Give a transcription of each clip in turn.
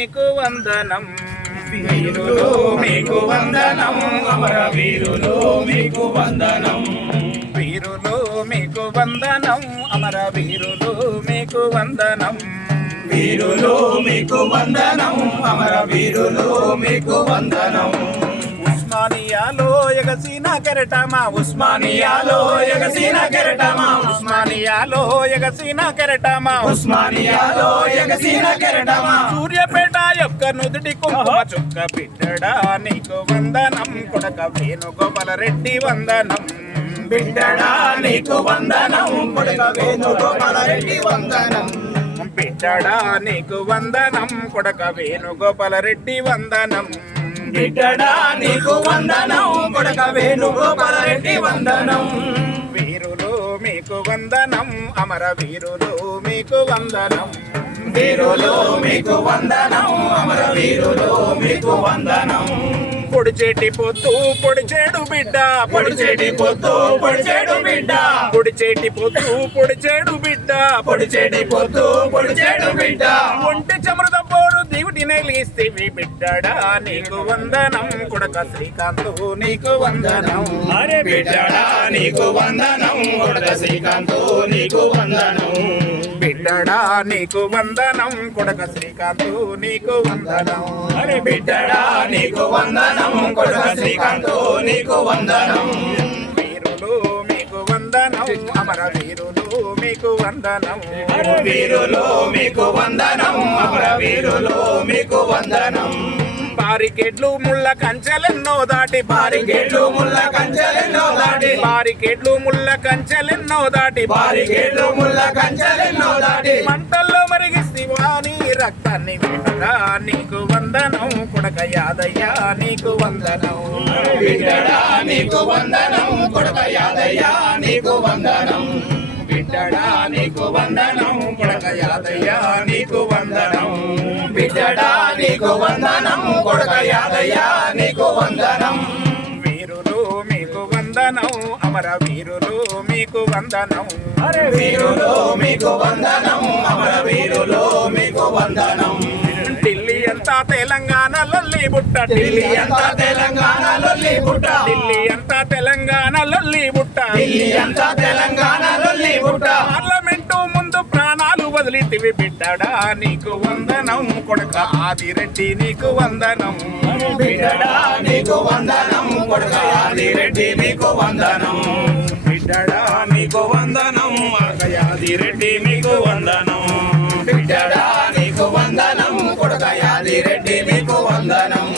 మీకు వందనం. వీరులు మీకు వందనం, అమరవీరులు మీకు వందనం. వీరులు మీకు వందనం, అమరవీరులు మీకు వందనం. వీరులు మీకు వందనం, అమరవీరులు మీకు వందనం. ఉస్మానియాలో ఎగసిన కెరటమా, ఉస్మానియాలో ఎగసిన కెరటమా, ఉస్మానియాలో ఎగసిన కెరటమా, ఉస్మానియాలో ఎగసిన కెరటమా. సూర్యపేట యొక్క నుదుటి కుంకుమ చుక్క బిడ్డడా నీకు వందనం. కొడక వేణుగోపాల రెడ్డి వందనం. బిడ్డడా నీకు వందనం, కొడుక వేణుగోపాల రెడ్డి వందనం. బిడ్డడా నీకు వందనం, కొడక వేణుగోపాల రెడ్డి వందనం. బిడ్డడా నీకు వందనం, కొడుక వేణుగోపాల రెడ్డి వందనం. వీరులు మీకు వందనం, అమర వీరులు మీకు వందనం. వీరులు మీకు వందనం, అమరవీరులు మీకు వందనం. పొడిచేటి పొద్దు పొడిచేడు బిడ్డ, పొడిచేటి పొద్దు పొడిచేడు బిడ్డ, పొడిచేటి పొద్దు పొడిచేడు బిడ్డ, పొడిచేటి పొద్దు పొడిచేడు బిడ్డ. ఒంటి చమృత పోడు దివిటి నెలిస్తేవి బిడ్డడా నీకు వందనం. కొడక శ్రీకాంతు నీకు వందనం. అరే బిడ్డడా నీకు వందనం, కొడుక శ్రీకాంతు నీకు వందనం. బిడ్డడా నీకు వందనం, కొడక శ్రీకాంతు నీకు వందనం. అరే బిడ్డడా నీకు వందనం, కొడుక శ్రీకాంతు నీకు వందనం. వీరులు మీకు వందనం, అమర వీరులు మీకు వందనం. వీరులు మీకు వందనం, అమరవీరులు మీకు వందనం. బారికేడ్లు ముళ్ళ కంచెలెన్నో దాటి, బారికేడ్లు ముళ్ళ కంచెలెన్నో దాటి, బారికేడ్లు ముళ్ళ కంచెలెన్నో దాటి, బారికేడ్లు ముళ్ళ కంచెలెన్నో దాటి. మంటల్లో మరిగిస్తివాని రక్తాన్ని బిడ్డడా నీకు వందనం. కొడక యాదయ్య నీకు వందనం. బిడ్డడా నీకు వందనం, కొడుక యాదయ్య నీకు వందనం. బిడ్డడా నీకు వందనం, కొడక యాదయ్య నీకు వందనం. బిడ్డడా నీకు వందనం, కొడుక యాదయ్య నీకు వందనం. వీరులు మీకు వందనం, అమర వీరులు మీకు వందనం. అరే వీరులు మీకు వందనం, అమరవీరులు మీకు వందనం. ఢిల్లీ అంతా తెలంగాణ లొల్లి బుట్ట, ఢిల్లీ అంతా తెలంగాణ లొల్లి బుట్ట, ఢిల్లీ అంతా తెలంగాణ లొల్లి బుట్ట, ఢిల్లీ అంతా తెలంగాణ లొల్లి బుట్ట. పార్లమెంటు ముందు ప్రాణాలు వదిలితివి బిడ్డడా నీకు వందనం. కొడక ఆదిరెడ్డి నీకు వందనం. బిడ్డడా నీకు వందనం, కొడుక యాదిరెడ్డి నీకు వందనం. బిడ్డడా నీకు వందనం, యాదిరెడ్డి నీకు వందనం. బిడ్డడా నీకు వందనం, కొడుక యాదిరెడ్డి నీకు వందనం.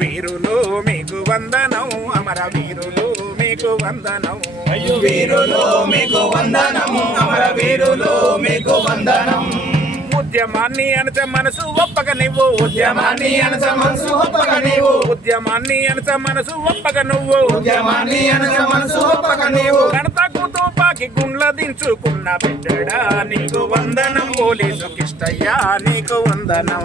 వీరులు మీకు వందనం, అమర వీరులు మీకు వందనం. వీరులు మీకు వందనం, అమరవీరులు మీకు వందనం. ఉద్యమాన్ని అనచ మనసు ఒప్పక నువ్వు, ఉద్యమాన్ని అనస మనసు ఒప్పక నీవు, ఉద్యమాన్ని అనచ మనసు ఒప్పక నువ్వు, ఉద్యమాన్ని అనస మనసు ఒప్పక నీవు. కడతకు తుపాకి గుండ్ల దించుకున్న బిడ్డడా నీకు వందనం. పోలీసు కిష్టయ్య నీకు వందనం.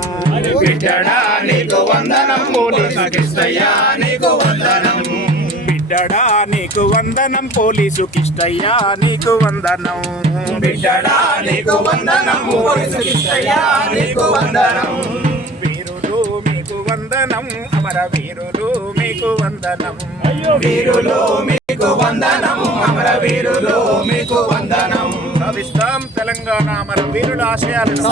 బిడ్డడా నీకు వందనం, పోలీసు కిష్టయ్య నీకు వందనం. బిడ్డడా నీకు వందనం, పోలీసు కిష్టయ్య నీకు వందనం. బిడ్డడా నీకు వందనం, పోలీసు కిష్టయ్య నీకు వందనం. వీరులు మీకు వందనం, అమర వీరులు మీకు వందనం. వీరులు మీకు వందనం, అమరవీరులు మీకు వందనం. సాధిస్తాం తెలంగాణ అమర వీరుల ఆశయాలను.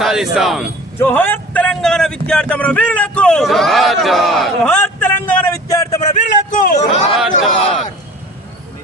సాధిస్తాం. జోహార్ తెలంగాణ విద్యార్థి అమర వీరులకు. జోహార్, జోహార్. జోహార్